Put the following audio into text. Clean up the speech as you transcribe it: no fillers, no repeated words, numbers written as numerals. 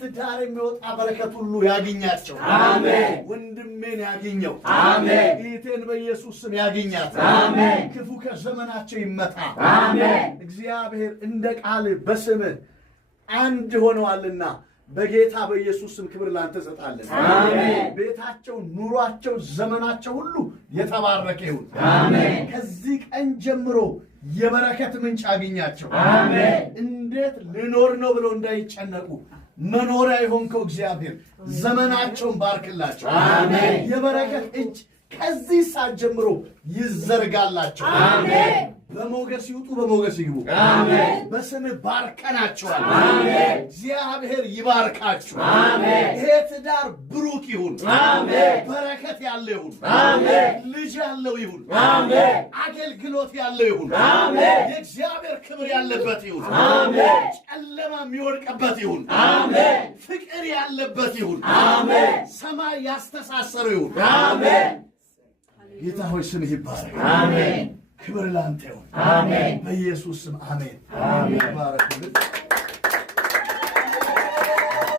ከትዳር የሚወጣ በረከት ሁሉ ያገኛቸው። አሜን። ወንድሜን ያገኘው። አሜን። እህቴን በኢየሱስ ስም ያገኛት። አሜን። ክፉ ከዘመናቸው ይመታ። አሜን። እግዚአብሔር እንደ ቃል በስምህ አንድ ሆነዋልና በጌታ በኢየሱስ ስም ክብር ላንተ ሰጣለን። አሜን። ቤታቸው፣ ኑሯቸው፣ ዘመናቸው ሁሉ የተባረከ ይሁን። አሜን። ከዚህ ቀን ጀምሮ የበረከት ምንጭ አገኛቸው። አሜን። እንዴት ልኖር ነው ብለው እንዳይጨነቁ መኖሪያ የሆንከው እግዚአብሔር ዘመናቸውን ባርክላቸው። አሜን። የበረከት እጅ ከዚህ ሰዓት ጀምሮ ይዘርጋላቸው። አሜን። በሞገስ ይውጡ፣ በሞገስ ይግቡ። አሜን። በስምህ ባርከናቸዋል። አሜን። እግዚአብሔር ይባርካችሁ። አሜን። ይሄ ትዳር ብሩክ ይሁን። አሜን። በረከት ያለው ይሁን። አሜን። ልጅ ያለው ይሁን። አሜን። አገልግሎት ያለው ይሁን። አሜን። የእግዚአብሔር ክብር ያለበት ይሁን። አሜን። ጨለማ የሚወድቅበት ይሁን። አሜን። ፍቅር ያለበት ይሁን። አሜን። ሰማይ ያስተሳሰረው ይሁን። አሜን። ጌታ ሆይ ስምህ ይባረክ። አሜን። ክብር ላንተ ይሁን። አሜን። በኢየሱስ ስም አሜን። አሜን። ባረክ።